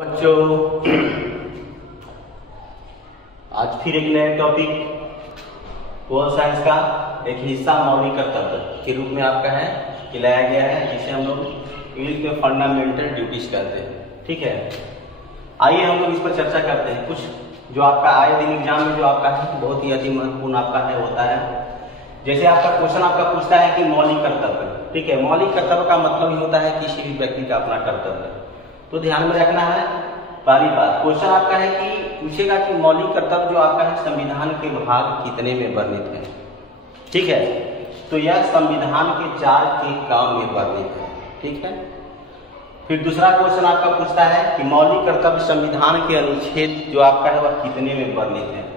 बच्चों, आज फिर एक नए टॉपिक पोल साइंस का एक हिस्सा मौलिक कर्तव्य के रूप में आपका है कि लाया गया है, जिसे हम लोग इंग्लिश में फंडामेंटल ड्यूटीज कहते हैं। ठीक है, आइए हम लोग इस पर चर्चा करते हैं। कुछ जो आपका आए दिन एग्जाम में जो आपका है बहुत ही अति महत्वपूर्ण आपका है होता है। जैसे आपका क्वेश्चन आपका पूछता है कि मौलिक कर्तव्य, ठीक है, मौलिक कर्तव्य का मतलब ही होता है किसी भी व्यक्ति का अपना कर्तव्य। तो ध्यान में रखना है, पहली बात क्वेश्चन आपका है कि पूछेगा कि मौलिक कर्तव्य जो आपका है संविधान के भाग कितने में वर्णित है। ठीक है, तो यह संविधान के 4 के काम में वर्णित है। ठीक है, फिर दूसरा क्वेश्चन आपका पूछता है कि मौलिक कर्तव्य संविधान के अनुच्छेद जो आपका है वह कितने में वर्णित है।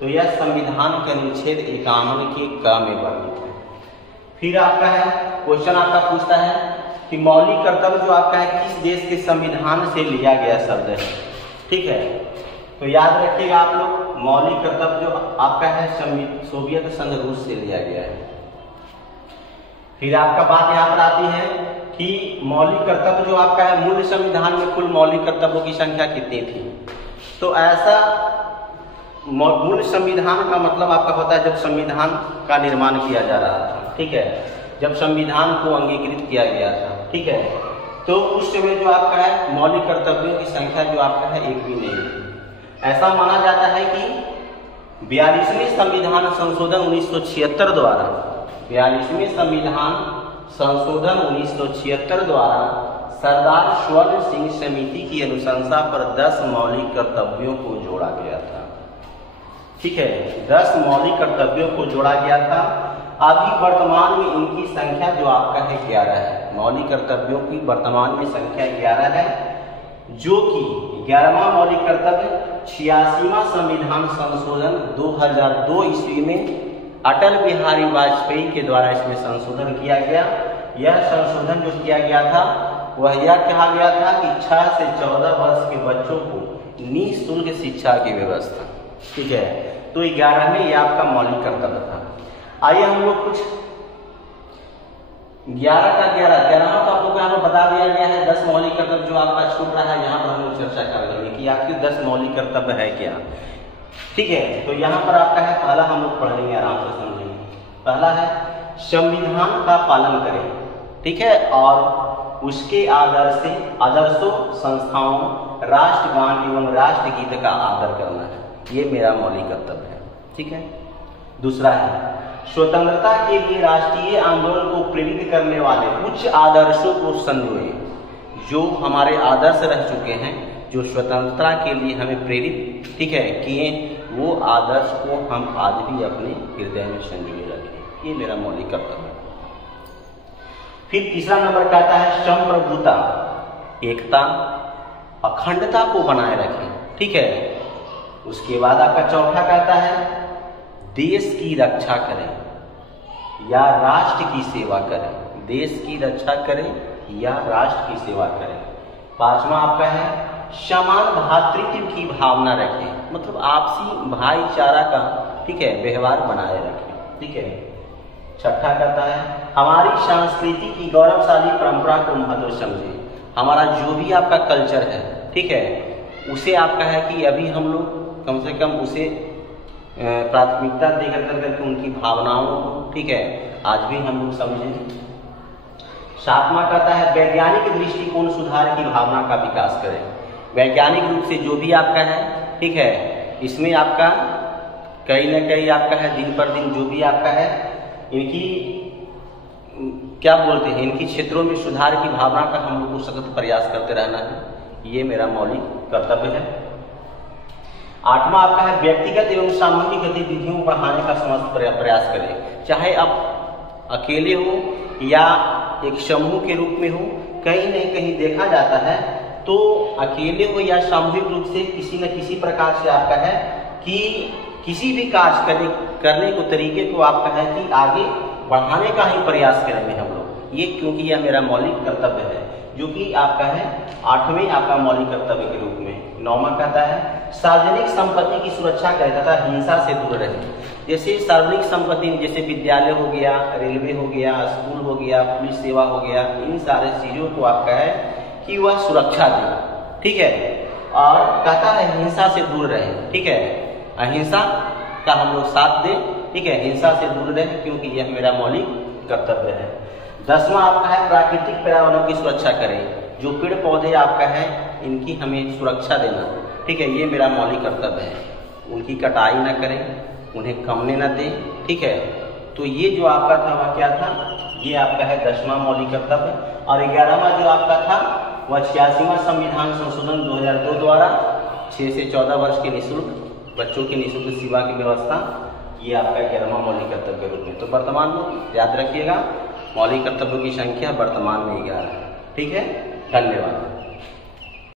तो यह संविधान के अनुच्छेद 51 के काम में वर्णित है। फिर आपका है क्वेश्चन आपका पूछता है कि मौलिक कर्तव्य जो आपका है किस देश के संविधान से लिया गया शब्द है। ठीक है, तो याद रखिएगा आप लोग, मौलिक कर्तव्य जो आपका है सोवियत संघ रूस से लिया गया है। फिर आपका बात यहाँ पर आती है कि मौलिक कर्तव्य जो आपका है मूल संविधान में कुल मौलिक कर्तव्यों की संख्या कितनी थी। तो ऐसा मूल संविधान का मतलब आपका होता है जब संविधान का निर्माण किया जा रहा था। ठीक है, जब संविधान को अंगीकृत किया गया था। ठीक है, तो उस समय जो आपका है मौलिक कर्तव्यों की संख्या जो आपका है एक भी नहीं थी। ऐसा माना जाता है कि 42वें संविधान संशोधन 1976 द्वारा 42वें संविधान संशोधन 1976 द्वारा सरदार स्वर्ण सिंह समिति की अनुशंसा पर 10 मौलिक कर्तव्यों को जोड़ा गया था। ठीक है, 10 मौलिक कर्तव्यों को जोड़ा गया था। अभी वर्तमान में इनकी संख्या जो आपका है 11 है। मौलिक कर्तव्यों की वर्तमान में संख्या 11 है, जो कि 11वां मौलिक कर्तव्य 86वां संविधान संशोधन 2002 ईस्वी में अटल बिहारी वाजपेयी के द्वारा इसमें संशोधन किया गया। यह संशोधन जो किया गया था वह यह कहा गया था कि 6 से 14 वर्ष के बच्चों को निःशुल्क शिक्षा की व्यवस्था। ठीक है, तो 11वें ये आपका मौलिक कर्तव्य था। आइए हम लोग कुछ 11 का 11 तो आप लोग को यहाँ पर बता दिया गया है। 10 मौलिक कर्तव्य जो आपका छूट रहा है यहाँ पर हम लोग चर्चा कर लेंगे कि आखिर 10 मौलिक कर्तव्य है क्या। ठीक है, तो यहाँ पर आपका है पहला हम लोग पढ़ लेंगे, आराम से समझेंगे। पहला है संविधान का पालन करें। ठीक है, और उसके आदर्शों, संस्थाओं, राष्ट्रगान एवं राष्ट्रगीत का आदर करना है। ये मेरा मौलिक कर्तव्य है। ठीक है, दूसरा है स्वतंत्रता के लिए राष्ट्रीय आंदोलन को प्रेरित करने वाले उच्च आदर्शों को संजोए। जो हमारे आदर्श रह चुके हैं, जो स्वतंत्रता के लिए हमें प्रेरित ठीक है किए, वो आदर्श को हम आज भी अपने हृदय में संजोए रखें। ये मेरा मौलिक कर्तव्य है। फिर तीसरा नंबर कहता है संप्रभुता, एकता, अखंडता को बनाए रखें। ठीक है, उसके बाद आपका चौथा कहता है देश की रक्षा करें या राष्ट्र की सेवा करें। देश की रक्षा करें या राष्ट्र की सेवा करें। पांचवा आपका है समान भ्रातृत्व की भावना रखें, मतलब आपसी भाईचारा का ठीक है व्यवहार बनाए रखें। ठीक है, छठा कहता है हमारी संस्कृति की गौरवशाली परंपरा को महत्व समझें। हमारा जो भी आपका कल्चर है, ठीक है, उसे आपका है कि अभी हम लोग कम से कम उसे प्राथमिकता देकर करके उनकी भावनाओं को ठीक है आज भी हम लोग समझें। सातवां कहता है वैज्ञानिक दृष्टिकोण सुधार की भावना का विकास करें। वैज्ञानिक रूप से जो भी आपका है ठीक है, इसमें आपका कहीं ना कहीं आपका है दिन पर दिन जो भी आपका है इनकी क्या बोलते हैं, इनकी क्षेत्रों में सुधार की भावना का हम लोग को सतत प्रयास करते रहना है। ये मेरा मौलिक कर्तव्य है। आठवां आपका है व्यक्तिगत एवं सामूहिक गतिविधियों को बढ़ाने का समस्त प्रयास करें। चाहे आप अकेले हो या एक समूह के रूप में हो, कहीं न कहीं देखा जाता है तो अकेले हो या सामूहिक रूप से किसी न किसी प्रकार से आपका है कि किसी भी कार्य करने को तरीके को आपका है कि आगे बढ़ाने का ही प्रयास करेंगे हम लोग। ये क्योंकि यह मेरा मौलिक कर्तव्य है, जो कि आपका है 8वें आपका मौलिक कर्तव्य के रूप में। 9वां कहता है सार्वजनिक संपत्ति की सुरक्षा करें तथा हिंसा से दूर रहें। जैसे सार्वजनिक संपत्ति जैसे विद्यालय हो गया, रेलवे हो गया, स्कूल हो गया, पुलिस सेवा हो गया, इन सारे चीजों को आपका है कि वह सुरक्षा दे। ठीक है। और कहता है हिंसा से दूर रहे, ठीक है, अहिंसा का हम लोग साथ दें, ठीक है, हिंसा से दूर रहे क्योंकि यह मेरा मौलिक कर्तव्य है। 10वां आपका है प्राकृतिक पर्यावरण की सुरक्षा करें, जो पेड़ पौधे आपका है इनकी हमें सुरक्षा देना, ठीक है, ये मेरा मौलिक कर्तव्य है। उनकी कटाई ना करें, उन्हें कमने ना दें, ठीक है। तो ये जो आपका था वह क्या था, ये आपका है 10वां मौलिक कर्तव्य। और 11वां जो आपका था वह 86वां संविधान संशोधन 2002 द्वारा 6 से 14 वर्ष के निःशुल्क बच्चों की निःशुल्क सेवा की व्यवस्था, ये आपका 11वां मौलिक कर्तव्य के रूप में। तो वर्तमान में याद रखिएगा मौलिक कर्तव्यों की संख्या वर्तमान में 11 है, ठीक है। धन्यवाद।